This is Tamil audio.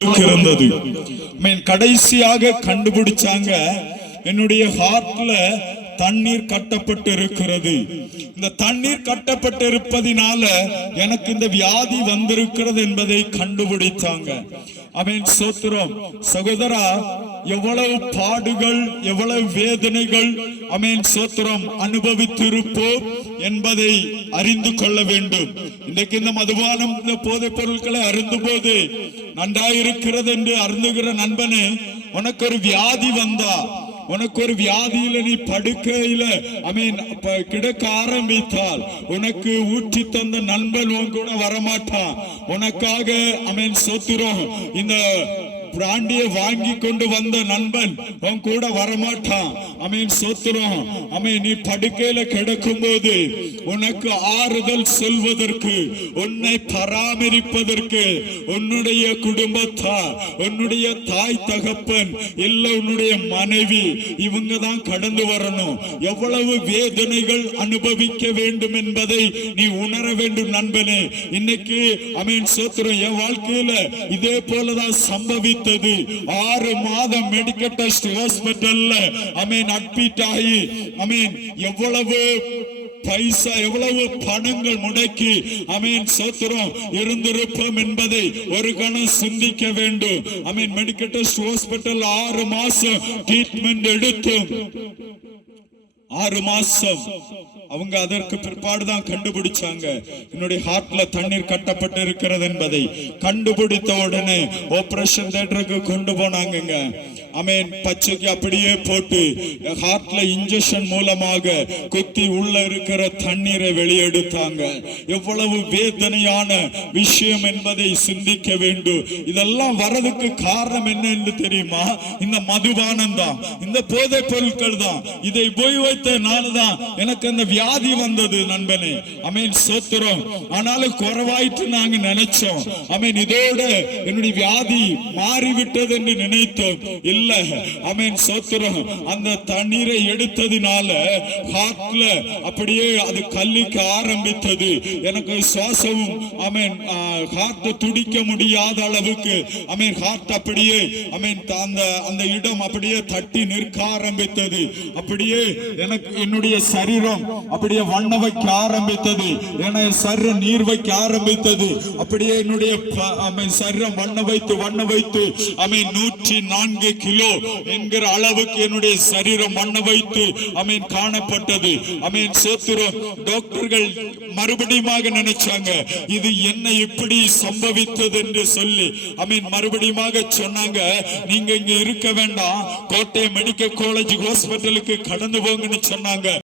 இருந்தது. கடைசியாக கண்டுபிடிச்சாங்க, என்னுடைய ஹார்ட்ல தண்ணீர் கட்டப்பட்டு இருக்கிறது. இந்த தண்ணீர் கட்டப்பட்டு இருப்பதினால எனக்கு இந்த வியாதி வந்திருக்கிறது என்பதை கண்டுபிடித்தாங்க. அவன் சோத்திரம். சகோதரா, எவ்வளவு பாடுகள், எவ்வளவு வேதனைகள் அமேன் சோத்திரம் அனுபவித்திருப்போம் என்பதை அறிந்து கொள்ள வேண்டும். இன்றைக்கு இந்த மதுபானம், இந்த போதைப் பொருட்களை அருந்தும் போது நன்றாயிருக்கிறது என்று அருந்துகிற நண்பனே, உனக்கு ஒரு வியாதி வந்தா, உனக்கு ஒரு வியாதியில நீ படுக்கையில கிடக்க ஆரம்பித்தால் உனக்கு ஊற்றி தந்த நண்பன் உன் கூட வரமாட்டான். உனக்காக சோத்திரம் இந்த பிராண்டியை வாங்கி கொண்டு வந்த நண்பன் உன் கூட வரமாட்டான். சோத்திரம். நீ படுக்கையில கிடக்கும் போது உனக்கு ஆறுதல் சொல்வதற்கு, உன்னை பராமரிப்பதற்கு உன்னுடைய குடும்பத்தார், உன்னுடைய தாய் தகப்பன், இல்ல உன்னுடைய மனைவி, இவங்க தான் கடந்து வரணும். எவ்வளவு வேதனைகள் அனுபவிக்க வேண்டும் என்பதை நீ உணர வேண்டும் நண்பனே. இன்னைக்கு சோத்திரம் என் வாழ்க்கையில இதே போலதான் சம்பவித்தது. 6 மாதம் மெடிக்கல் டெஸ்ட் ஹாஸ்பிட்டல்ல அட்மிட் ஆகி எவ்வளவு பைசா, எவ்வளவு பணங்கள் முடக்கி சோத்திரம் இருந்திருப்போம் என்பதை ஒரு கணம் சிந்திக்க வேண்டும். மெடிக்கல் டெஸ்ட் ஹாஸ்பிட்டல் 6 மாசம் ட்ரீட்மெண்ட் எடுத்தும் 6 மாசம் அவங்க அதற்கு பிற்பாடுதான் கண்டுபிடிச்சாங்க என்னுடைய ஹார்ட்ல தண்ணீர் கட்டப்பட்டு இருக்கிறது என்பதை. கண்டுபிடித்த உடனே ஆபரேஷன் தியேட்டருக்கு கொண்டு போனாங்க. பச்சைக்கு அப்படியே போட்டு ஹார்ட்ல இன்ஜெக்ஷன் மூலமாக குத்தி உள்ள இருக்கிற தண்ணீரை வெளியெடுத்தாங்க. எவ்வளவு வேதனையான விஷயம் என்பதை சிந்திக்க வேண்டும். இதெல்லாம் வரதுக்கு காரணம் என்ன என்று தெரியுமா? இந்த மதுபானம் தான், இந்த போதைப் பொருட்கள் தான். இதை உபயோகித்தனால்தான் எனக்கு அந்த வியாதி வந்தது நண்பனே. சோத்திரம். ஆனாலும் குறைவாயிட்டு நாங்க நினைச்சோம். இதோட என்னுடைய வியாதி மாறிவிட்டது என்று நினைத்தோம். இல்ல, சோத்திரம். அந்த தண்ணீரை எடுத்ததினால ஹார்ட்ல அப்படியே அது கல்லிக்க ஆரம்பித்தது. எனக்கு சுவாசமும் ஹார்ட் துடிக்க முடியாத அளவுக்கு ஹார்ட் அப்படியே அந்த இடம் அப்படியே தட்டி நிற்க ஆரம்பித்தது. அப்படியே எனக்கு என்னுடைய சரீரம் அப்படியே வண்ண வைக்க ஆரம்பித்தது. என சரீரம் நீர் வைக்க ஆரம்பித்தது. அப்படியே என்னுடைய சரீரம் வண்ண வைத்து 104 கிலோ என்கிற அளவுக்கு என்னுடைய சரீரம் வண்ண வைத்து காணப்பட்டது. சோத்திரம். டாக்டர்கள் மறுபடியும் நினைச்சாங்க, இது என்ன இப்படி சம்பவித்தது என்று சொல்லி மறுபடியும் சொன்னாங்க, நீங்க இங்க இருக்க வேண்டாம், கோட்டை மெடிக்கல் காலேஜ் ஹாஸ்பிட்டலுக்கு கடந்து போங்கன்னு சொன்னாங்க.